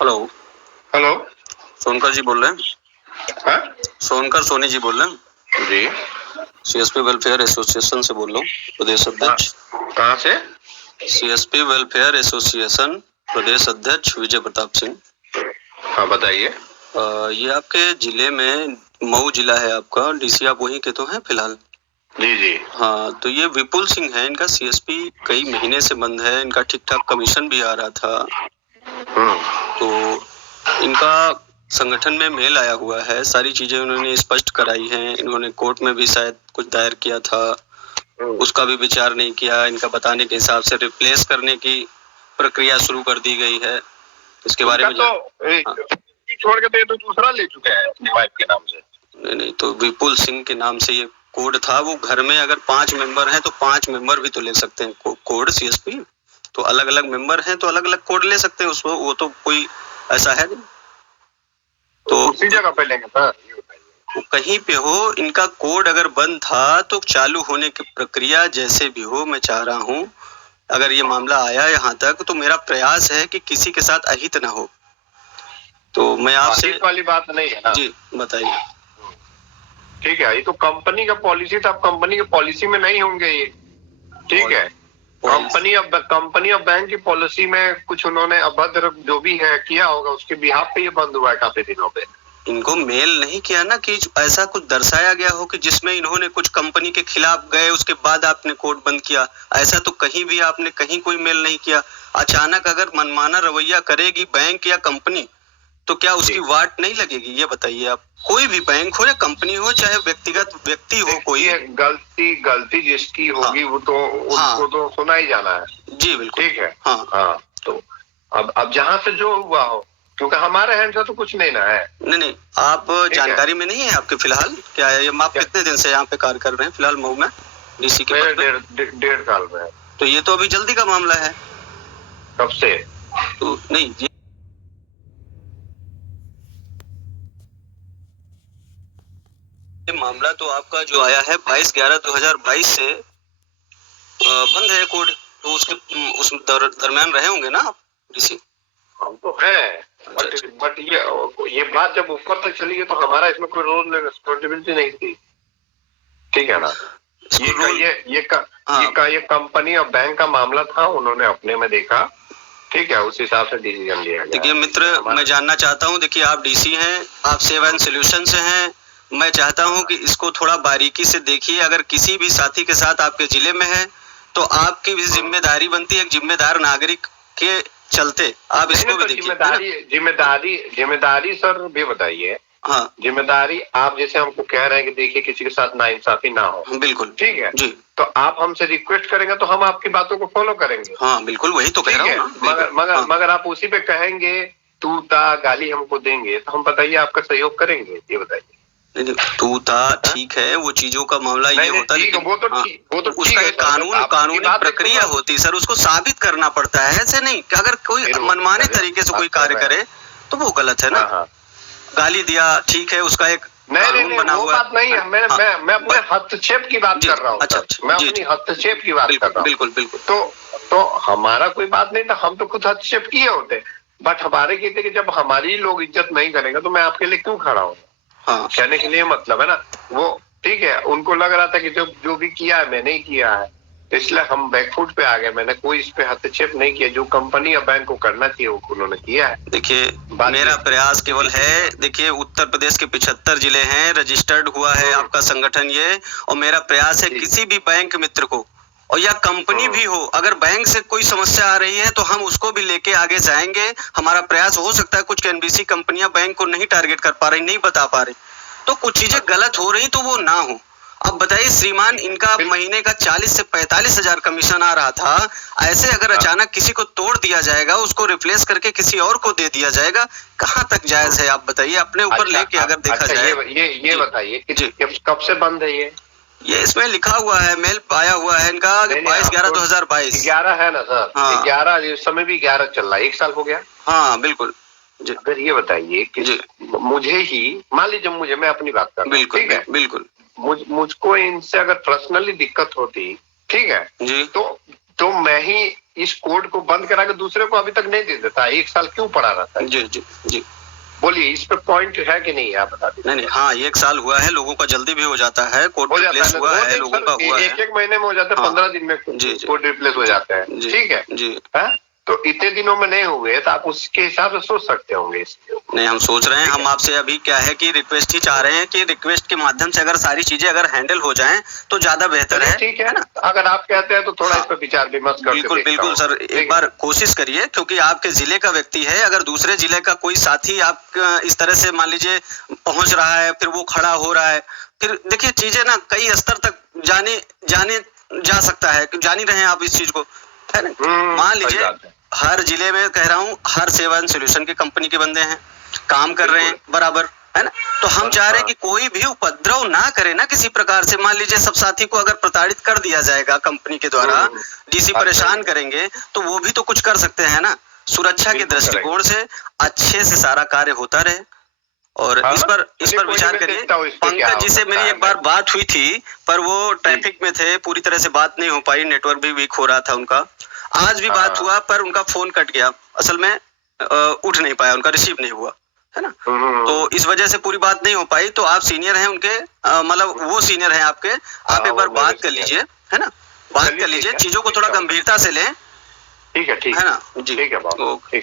Hello. Hello. Sonkar जी बोल रहे हैं? हाँ? सोनकर सोनी जी बोल रहे हैं? जी। सीएसपी वेलफेयर एसोसिएशन से बोल रहा हूँ, प्रदेश अध्यक्ष। कहाँ से? सीएसपी वेलफेयर एसोसिएशन, प्रदेश अध्यक्ष विजय प्रताप सिंह। हाँ बताइए। ये आपके जिले में मऊ जिला है आपका, डीसी आप वहीं के तो हैं फिलहाल? जी जी। हाँ, तो ये विपुल सिंह है, इनका सीएसपी कई महीने से बंद है, इनका ठीक ठाक कमीशन भी आ रहा था। तो इनका संगठन में मेल आया हुआ है, सारी चीजें उन्होंने स्पष्ट कराई हैं, इन्होंने कोर्ट में भी शायद कुछ दायर किया था, उसका भी विचार नहीं किया। इनका बताने के हिसाब से रिप्लेस करने की प्रक्रिया शुरू कर दी गई है। इसके बारे में तो छोड़ के तो दूसरा ले चुके हैं अपनी वाइफ के नाम से। नहीं, तो विपुल सिंह के नाम से ये कोड था। वो घर में अगर 5 मेंबर हैं तो 5 मेंबर भी तो ले सकते हैं कोड सीएसपी। तो अलग अलग मेंबर हैं तो अलग अलग कोड ले सकते हैं उसको, वो तो कोई ऐसा है नहीं। तो उसी जगह पे लेंगे सर? कहीं पे हो, इनका कोड अगर बंद था तो चालू होने की प्रक्रिया जैसे भी हो, मैं चाह रहा हूँ अगर ये मामला आया यहाँ तक तो मेरा प्रयास है कि किसी के साथ अहित ना हो। तो मैं आपसे वाली बात नहीं है ना? जी बताइए। ठीक है, ये तो कंपनी का पॉलिसी था, आप कंपनी के पॉलिसी में नहीं होंगे ये। ठीक है, कंपनी और बैंक की पॉलिसी में कुछ उन्होंने अभद्र जो भी है किया होगा, उसके बिहाफ पे ये बंद हुआ है काफी दिनों पे। इनको मेल नहीं किया ना कि ऐसा कुछ दर्शाया गया हो कि जिसमें इन्होंने कुछ कंपनी के खिलाफ गए, उसके बाद आपने कोड बंद किया। ऐसा तो कहीं भी आपने कहीं कोई मेल नहीं किया। अचानक अगर मनमाना रवैया करेगी बैंक या कंपनी तो क्या उसकी वाट नहीं लगेगी? ये बताइए आप। कोई भी बैंक हो या कंपनी हो, चाहे व्यक्तिगत व्यक्ति हो, कोई गलती जिसकी होगी वो तो उसको तो सुना ही जाना है। जी बिल्कुल। ठीक है। हाँ। तो अब जहाँ से जो हुआ हो, क्योंकि हमारे हैंड से तो कुछ नहीं ना है। नहीं, आप जानकारी में नहीं है आपके फिलहाल क्या है? ये आप कितने दिन से यहाँ पे कार्य कर रहे हैं फिलहाल मऊ में डीसी के पद पे? 1.5 साल में। तो ये तो अभी जल्दी का मामला है। कब से? तो नहीं, मामला तो आपका जो आया है 22/11/2022 से बंद है कोड। तो उसके उस दरम्यान रहे होंगे ना आप डीसी? हम तो है, बट ये बात जब ऊपर तक चली गई तो हमारा इसमें कोई रोल रिस्पॉन्सिबिलिटी नहीं थी। ठीक है ना? ये कंपनी और बैंक का मामला था, उन्होंने अपने में देखा। ठीक है, उस हिसाब से डिसीजन लिया गया। देखिए मित्र, मैं जानना चाहता हूँ, देखिए आप डीसी हैं, आप सेवा एंड सोल्यूशन से हैं, मैं चाहता हूँ कि इसको थोड़ा बारीकी से देखिए। अगर किसी भी साथी के साथ आपके जिले में है तो आपकी भी जिम्मेदारी बनती है, एक जिम्मेदार नागरिक के चलते आप इसको भी देखिए। जिम्मेदारी सर भी बताइए। हाँ, जिम्मेदारी आप जैसे हमको कह रहे हैं कि देखिए किसी के साथ नाइंसाफी ना हो। बिल्कुल ठीक है जी। तो आप हमसे रिक्वेस्ट करेंगे तो हम आपकी बातों को फॉलो करेंगे। हाँ बिल्कुल, वही तो कह रहा हूँ ना। मगर आप उसी पे कहेंगे तू ता गाली हमको देंगे तो हम बताइए आपका सहयोग करेंगे? ये बताइए। तू था ठीक है, वो चीजों का मामला ये होता है, वो तो उसका एक कानूनी प्रक्रिया होती है सर, उसको साबित करना पड़ता है। ऐसे नहीं कि अगर कोई मनमाने तरीके से कोई कार्य करे तो वो गलत है ना। गाली दिया ठीक है, उसका एक नहीं बना हुआ बात नहीं है। मैं अपने हस्तक्षेप की बात कर रहा हूँ। अच्छा, मैं अपनी हस्तक्षेप की बात कर रहा हूँ। बिल्कुल। तो हमारा कोई बात नहीं था, हम तो खुद हस्तक्षेप किए होते। बट हमारे कहते कि जब हमारी लोग इज्जत नहीं करेंगे तो मैं आपके लिए क्यों खड़ा हूँ? हाँ, कहने के लिए मतलब है ना वो। ठीक है, उनको लग रहा था कि जो भी किया है मैंने ही किया है, तो इसलिए हम बैकफुट पे आ गए। मैंने कोई इस पे हस्तक्षेप नहीं किया, जो कंपनी या बैंक को करना चाहिए वो उन्होंने किया है। देखिए मेरा प्रयास केवल है, देखिए उत्तर प्रदेश के 75 जिले हैं, रजिस्टर्ड हुआ है आपका संगठन ये, और मेरा प्रयास है किसी भी बैंक मित्र को और या कंपनी भी हो, अगर बैंक से कोई समस्या आ रही है तो हम उसको भी लेके आगे जाएंगे। हमारा प्रयास हो सकता है कुछ एनबीसी कंपनियां बैंक को नहीं टारगेट कर पा रही, नहीं बता पा रही, तो कुछ चीजें गलत हो रही तो वो ना हो। अब बताइए श्रीमान, इनका महीने का 40 से 45 हजार कमीशन आ रहा था, ऐसे अगर अचानक किसी को तोड़ दिया जाएगा, उसको रिप्लेस करके किसी और को दे दिया जाएगा, कहाँ तक जायज है आप बताइए? अपने ऊपर लेके अगर देखा जाए। ये बताइए कब से बंद है ये इसमें लिखा हुआ है, मेल आया हुआ है इनका 22/11/2022। 11 है ना सर? हाँ। 11 इस समय भी 11 चल रहा है, 1 साल हो गया। हाँ बिल्कुल जी। अगर ये बताइए कि मुझे ही मान लीजिए मैं अपनी बात कर रहा हूँ, ठीक है, बिल्कुल मुझको इनसे अगर पर्सनली दिक्कत होती, ठीक है जी, तो तो मैं ही इस कोड को बंद करा के दूसरे को अभी तक नहीं दे देता, 1 साल क्यों पड़ा रहता है? जी जी जी, बोलिए, इस पे पॉइंट है कि नहीं, आप बता दीजिए। नहीं हाँ 1 साल हुआ है, लोगों का जल्दी भी हो जाता है, कोड रिप्लेस हुआ है, लोगों का हुआ है, 1 महीने में हो जाता है, 15 दिन में कोड रिप्लेस हो जाता है, ठीक है जी। तो इतने दिनों में नहीं हुए तो आप उसके हिसाब से सोच सकते होंगे। नहीं हम सोच रहे हैं, हम आपसे अभी क्या है कि रिक्वेस्ट ही चाह रहे हैं कि रिक्वेस्ट के माध्यम से अगर सारी चीजें अगर हैंडल हो जाएं तो ज्यादा बेहतर है, ठीक है ना? अगर आप कहते हैं तो थोड़ा इस पर विचार विमर्श करके बिल्कुल बिल्कुल सर, एक बार कोशिश करिए, क्योंकि आपके जिले का व्यक्ति है, अगर दूसरे जिले का कोई साथी आप इस तरह से मान लीजिए पहुंच रहा है, फिर वो खड़ा हो रहा है, फिर देखिए चीजें ना कई स्तर तक जाने जा सकता है, जान ही रहे हैं आप इस चीज को, है ना? मान लीजिए हर जिले में कह रहा हूँ, हर सेवा एंड सोल्यूशन की कंपनी के बंदे हैं, काम कर रहे हैं बराबर, है ना? तो हम चाह रहे हैं कि कोई भी उपद्रव ना करे ना किसी प्रकार से। मान लीजिए सब साथी को अगर प्रताड़ित कर दिया जाएगा कंपनी के द्वारा, डीसी परेशान करेंगे, तो वो भी तो कुछ कर सकते हैं ना, सुरक्षा के दृष्टिकोण से अच्छे से सारा कार्य होता रहे। और इस पर विचार करिए। पंकज जी से मेरी एक बार बात हुई थी, पर वो ट्रैफिक में थे, पूरी तरह से बात नहीं हो पाई, नेटवर्क भी वीक हो रहा था उनका। आज भी बात हुआ पर उनका फोन कट गया, असल में उठ नहीं पाया, उनका रिसीव नहीं हुआ, है ना? तो इस वजह से पूरी बात नहीं हो पाई। तो आप सीनियर हैं उनके, मतलब वो सीनियर हैं आपके, आप एक बार बात कर लीजिए, है ना? बात कर लीजिए, चीजों को थोड़ा गंभीरता से लें, ठीक है ना जी, ठीक है, ओके।